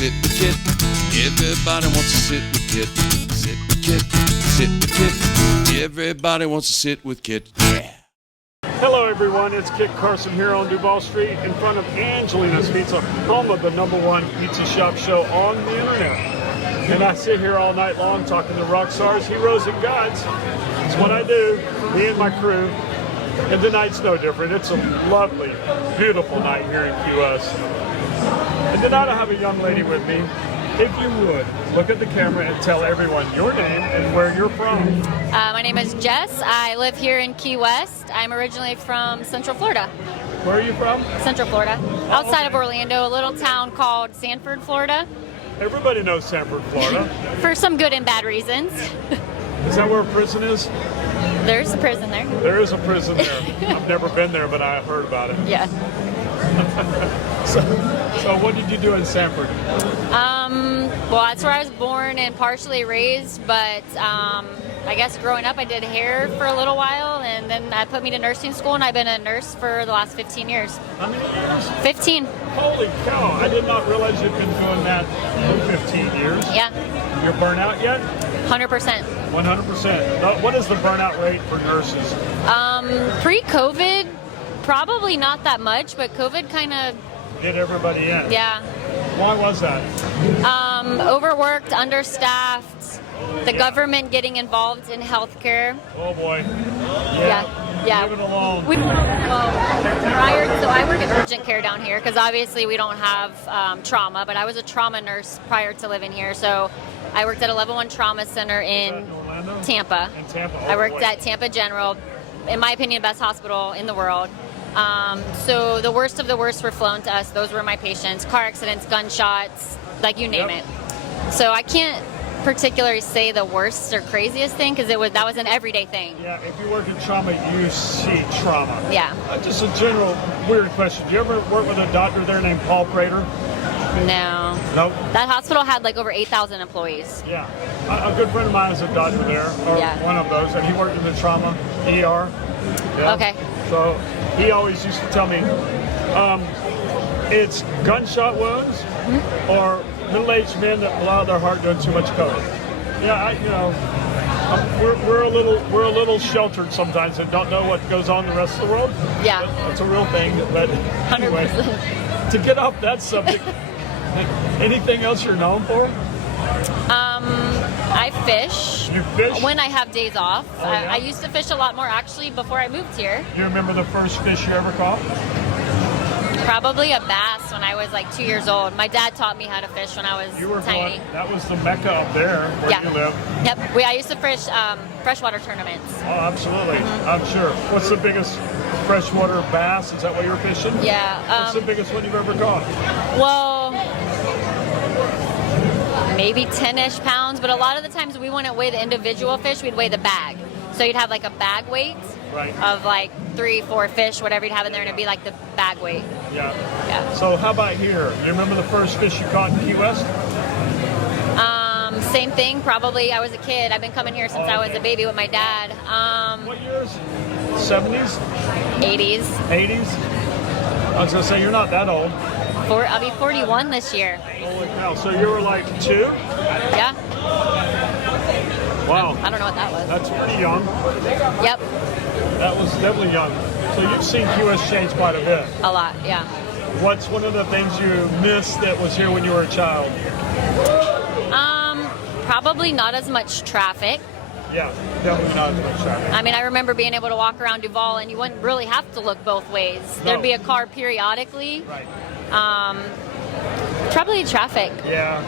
sit with Kit. Everybody wants to sit with Kit. Sit with Kit. Sit with Kit. Everybody wants to sit with Kit. Yeah. Hello everyone, it's Kit Carson here on Duval Street in front of Angelina's Pizza, home of the #1 pizza shop show on the internet. And I sit here all night long talking to rock stars, heroes, and gods. It's what I do, me and my crew. And tonight's no different. It's a lovely, beautiful night here in Key West. And tonight I have a young lady with me. If you would, look at the camera and tell everyone your name and where you're from. My name is Jess. I live here in Key West. I'm originally from Central Florida. Where are you from? Central Florida. Outside of Orlando, a little town called Sanford, Florida. Everybody knows Sanford, Florida. For some good and bad reasons. Is that where a prison is? There's a prison there. There is a prison there. I've never been there, but I heard about it. Yeah. So what did you do in Sanford? Well, that's where I was born and partially raised, but I guess growing up I did hair for a little while, and then that put me to nursing school, and I've been a nurse for the last 15 years. How many years? 15. Holy cow, I did not realize you'd been doing that for 15 years. Yeah. You're burnt out yet? 100%. 100%. What is the burnout rate for nurses? Pre-COVID, probably not that much, but COVID kind of Did everybody in? Yeah. Why was that? Overworked, understaffed, the government getting involved in healthcare. Oh boy. Yeah. Leave it alone. So I work in urgent care down here because obviously we don't have trauma, but I was a trauma nurse prior to living here. So I worked at a level 1 trauma center in Tampa. In Tampa. I worked at Tampa General, in my opinion, best hospital in the world. So the worst of the worst were flown to us. Those were my patients. Car accidents, gunshots, like you name it. So I can't particularly say the worst or craziest thing because that was an everyday thing. Yeah, if you work in trauma, you see trauma. Yeah. Just a general weird question. Do you ever work with a doctor there named Paul Prater? No. Nope. That hospital had like over 8,000 employees. Yeah. A good friend of mine is a doctor there, or one of those, and he worked in the trauma ER. Yeah. Okay. So he always used to tell me, it's gunshot wounds or middle-aged men that blow out their heart doing too much coke. Yeah, we're a little sheltered sometimes and don't know what goes on in the rest of the world. Yeah. That's a real thing. But anyway, 100%. To get off that subject, anything else you're known for? I fish. You fish? When I have days off. Oh, yeah? I used to fish a lot more actually before I moved here. Do you remember the first fish you ever caught? Probably a bass when I was like 2 years old. My dad taught me how to fish when I was tiny. That was the mecca up there where you live. Yep. I used to fish freshwater tournaments. Oh, absolutely. I'm sure. What's the biggest freshwater bass? Is that what you were fishing? Yeah. What's the biggest one you've ever caught? Well, maybe 10-ish pounds, but a lot of the times we wouldn't weigh the individual fish, we'd weigh the bag. So you'd have like a bag weight of like 3-4 fish, whatever you'd have in there, and it'd be like the bag weight. Yeah. So how about here? You remember the first fish you caught in Key West? Same thing, probably. I was a kid. I've been coming here since I was a baby with my dad. What years? 70s? 80s. 80s? I was going to say, you're not that old. I'll be 41 this year. Holy cow. So you were like 2? Yeah. Wow. I don't know what that was. That's pretty young. Yep. That was definitely young. So you've seen Key West change quite a bit. A lot, yeah. What's one of the things you missed that was here when you were a child? Probably not as much traffic. Yeah, definitely not as much traffic. I mean, I remember being able to walk around Duval and you wouldn't really have to look both ways. No. There'd be a car periodically. Right. Probably traffic. Yeah,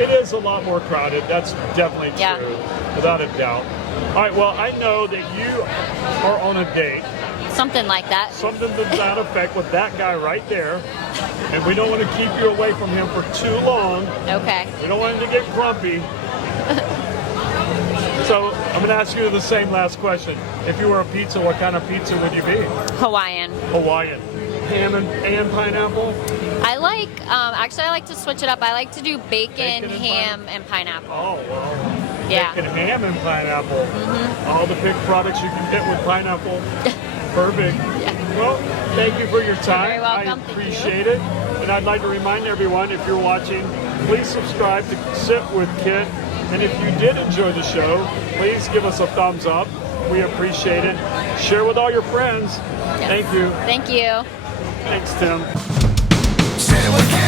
it is a lot more crowded. That's definitely true, without a doubt. All right, well, I know that you are on a date. Something like that. Something to that effect with that guy right there. And we don't want to keep you away from him for too long. Okay. We don't want him to get grumpy. So I'm going to ask you the same last question. If you were a pizza, what kind of pizza would you be? Hawaiian. Hawaiian. Ham and pineapple? I like, actually I like to switch it up. I like to do bacon ham, and pineapple. Oh, well. Yeah. Bacon, ham, and pineapple. Mm-hmm. All the big products you can get with pineapple. Perfect. Yeah. Well, thank you for your time. You're very welcome. I appreciate it. And I'd like to remind everyone, if you're watching, please subscribe to Sit with Kit. And if you did enjoy the show, please give us a thumbs up. We appreciate it. Share with all your friends. Yes. Thank you. Thank you. Thanks, Tim. Sit with Kit.